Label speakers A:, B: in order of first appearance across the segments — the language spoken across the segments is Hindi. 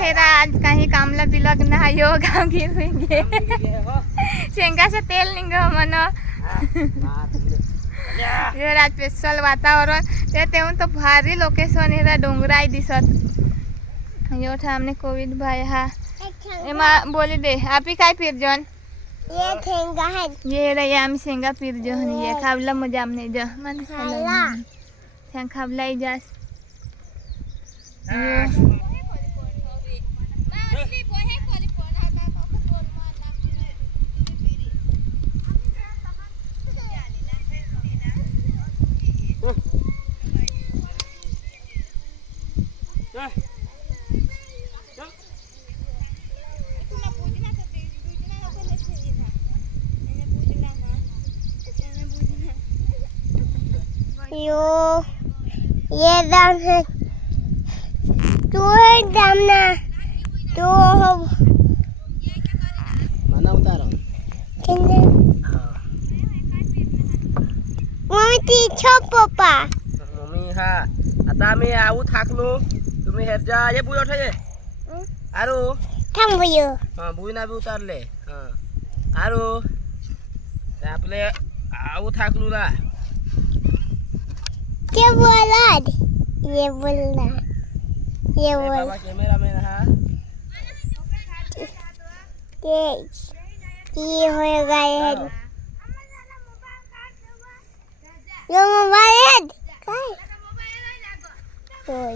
A: हेरा आज कहीं कामला बिलक ना यो आयो गाँव गिरवेंगे चेंगा से तेल निंगो मनो। हेरा स्पेशल वातावरण। ते तेऊन तो भारी लोकेशन हेरा डोंगराई दिसत। यो था हमने कोविड भाई हा। एमा बोली दे आपी काय पीर जन?
B: ये शेंगा है।
A: ये रे हम शेंगा पीर जन ये खावला मज़ा हमने जो मन
B: खाला
A: शेंगा खावला इजाज
B: Yeah. Yo, ye dam hai, tu hai dam na, tu
C: ho. Mana
B: utaro? Kende. Mummy, teacher, papa.
C: Mummy, ha. Ata me aut haklo. तुम्ही हेरजा ये बुई उठा ये
B: हं?
C: आरू
B: थम भयो
C: हा बुई ना बी उतारले हा आरू ते आपले आऊ थाकलू ला
B: क्या बोला ये बोलना ये
C: ए
B: बोल
C: बाबा कॅमेरामॅन हा
B: ये ये होएगा ये
C: हा.
B: यो मोबाइल काय होय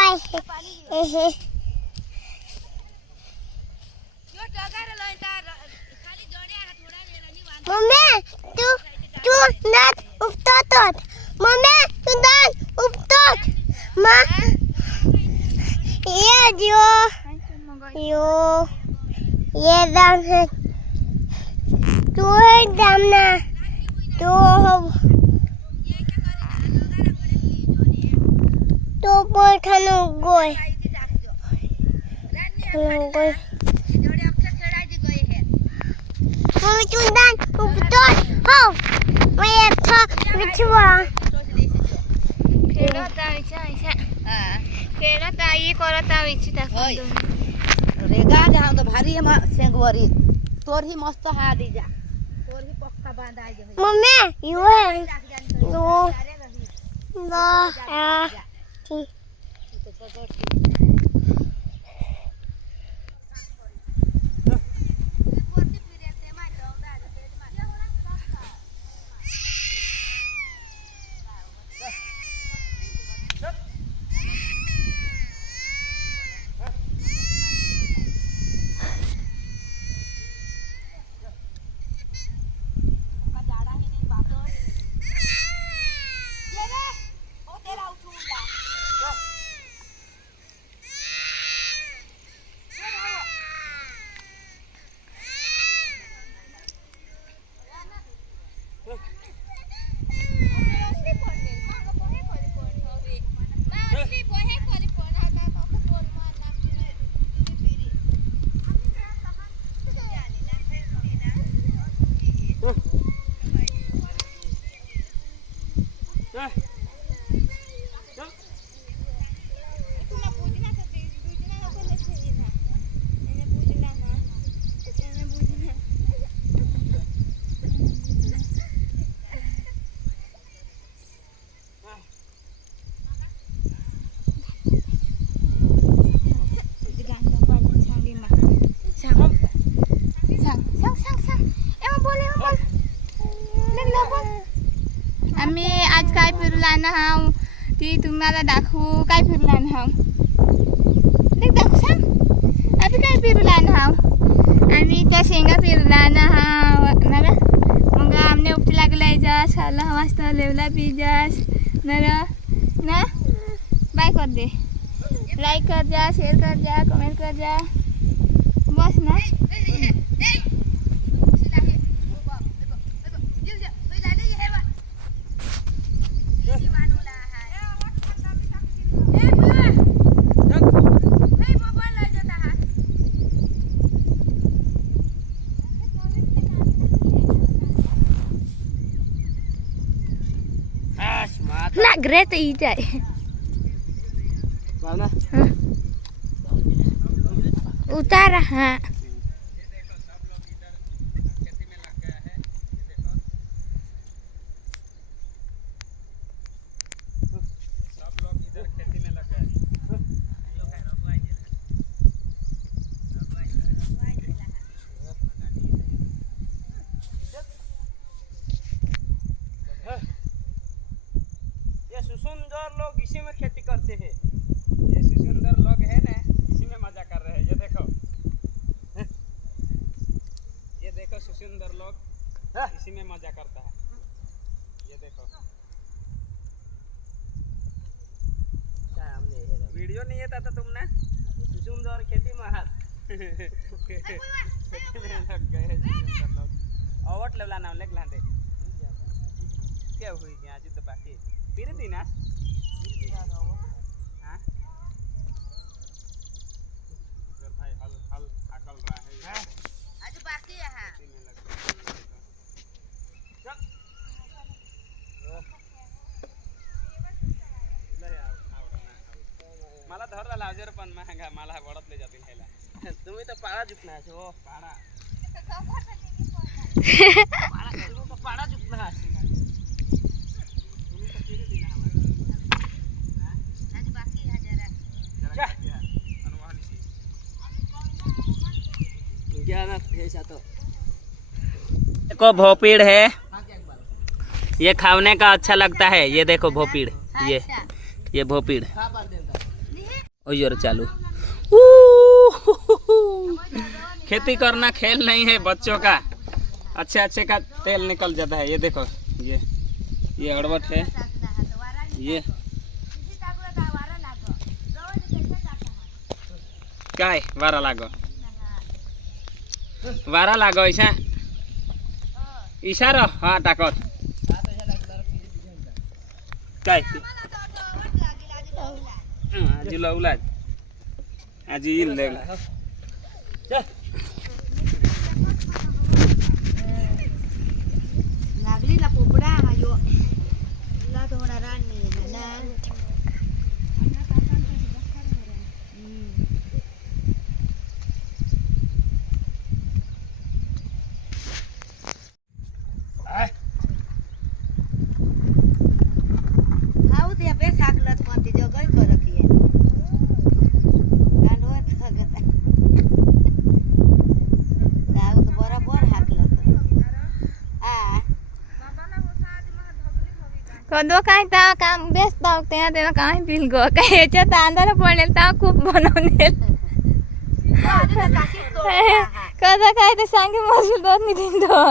B: हे। मम्मी, तू तू नाच उपटोट मम्मी, तू नाच उपटोट मा, ये जो, यो, ये दाम है। तू है दाम ना तू
D: ગોળ ઠનો ગોળ ઠનો ગોળ મમ્મી ચુંદાન ઉપતો હો મેં થા વિચવા કેરા તાવી છે
B: છે હા કેરા તાઈ ભારી મસ્ત હા
A: દી તો садочки. फिरला ना हाव ती तुम्हाला दाखवू. काय फिरला ना हाव दाखवू सांग. आम्ही काय फिरला ना हाव आणि त्या शेंगा फिरला ना हाव ना मग आमने उपटी लागलाय जास खाला मस्त लेवला पी जास नर ना? बाय कर दे. लाईक कर जा शेअर कर जा कमेंट कर जा. बस ना.
E: na greta
A: aí, tá? Vai, né?
E: O
A: tara. हाँ
E: सुसुंदर लोग इसी में खेती करते हैं। ये सुंदर लोग है ना इसी में मज़ा कर रहे हैं ये देखो। हैं? ये देखो सुसुंदर लोग इसी में मज़ा करता है। ये देखो। वीडियो नहीं आता था तुमने? सुंदर खेती में हाथ। लग गए लोग। अवट लेवला नाम लेक लांदे। क्या हुई आज तो बाकी। फिर दिन हाँ। इधर भाई हल हल हाकल रहा है। हाँ?
F: आज बाकी है। हाँ।
E: मला धर लावजर पण महागा मला वडत ले जातील ह्याला तुम्ही तर पाळा झुकणार आहे हो पाळा पाळा पाळा झुकणार आहे. तुम्ही तर फिरू दिना आम्हाला.
F: आज बाकी है जरा
E: जरा काय घ्या. अनुभवानी शी. देखो, भोपीड़ है। ये खाने का अच्छा लगता है। ये देखो, भोपीड़। ये ये भोपीड़। ज़ोर चालू। खेती करना खेल नहीं है बच्चों का। अच्छे अच्छे का तेल निकल जाता है। ये देखो, ये ये अड़वट है। ये।
F: કાય વારા લાગો. વારા લાગો, ઈશા? ઈશારો? હા ટાકોર કાય આજી લવલાજ આજી ઈલ લેવલા ચાલ
A: कदो काय ता काम बेस्ट होते हैं तेना काय बिल गो काय याच्यात अंधार पडेल ता खूप बनवले कदा काय ते सांगे मसूल दोन दो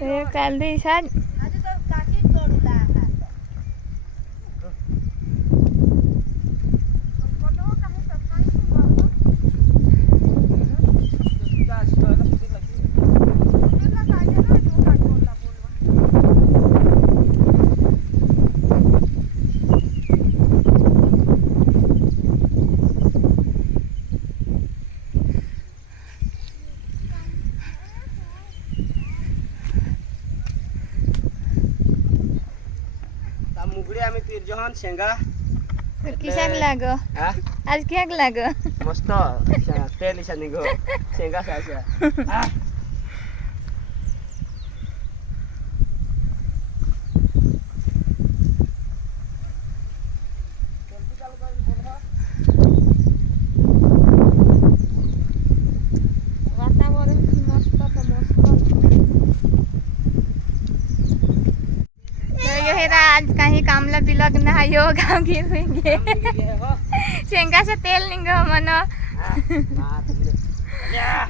A: ते काल दिवसात
E: মুগড়ি
A: আমি পির জহন
E: শেঙ্গা কিসাক লাগো? হ্যাঁ? আজ কিয়াক লাগো? মস্ত
A: তেল ইসানি গো শেঙ্গা সাসা यो कामला ना यो गाव गिर गे
E: आम्ही गेले हो.
A: शेंगाचं तेल म्हण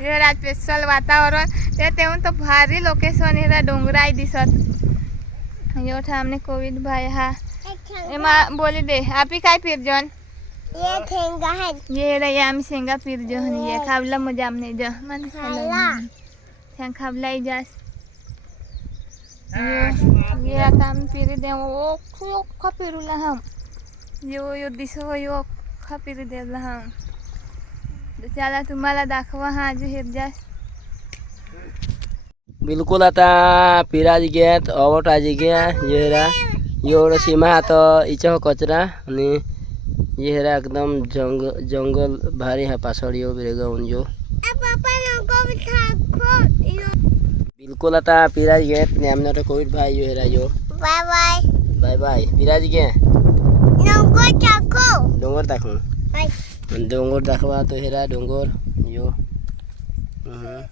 A: जरा स्पेशल वातावरण। ते तो भारी लोकेशन हेरा डोंगराय दिसत। यो ठामने कोविड भाई हा। एमा बोली दे आपी काय फिरजन
B: ये ठेंगा है।
A: ये हेरा ये आम्ही शेंगा फिरजन ये खावला मज़ा आमने ज। मन
B: खाला.
A: शेंग खावलाई जास यो ये आता आम्ही फिरी दे ओ खा फिरूला हम यो यो दिसो यो खा फिरी देवला हम चला तुम्हाला दाखवा हा आज हिरजास
C: बिलकुल आता पिराज घेत अवट आजी घ्या येरा एवढं सीमा आता इच्छा हो कचरा आणि येरा एकदम जंग जंगल भारी हा पासळ यो बिरेगा जो kulata piraj get ni amne to covid bhai yo era yo bye
B: bye. Bye
C: bye. Piraj ke? Dongor
B: dakho dongor
C: dakho? Bhai
B: dongor
C: dakhwa to era dongor yo uh -huh.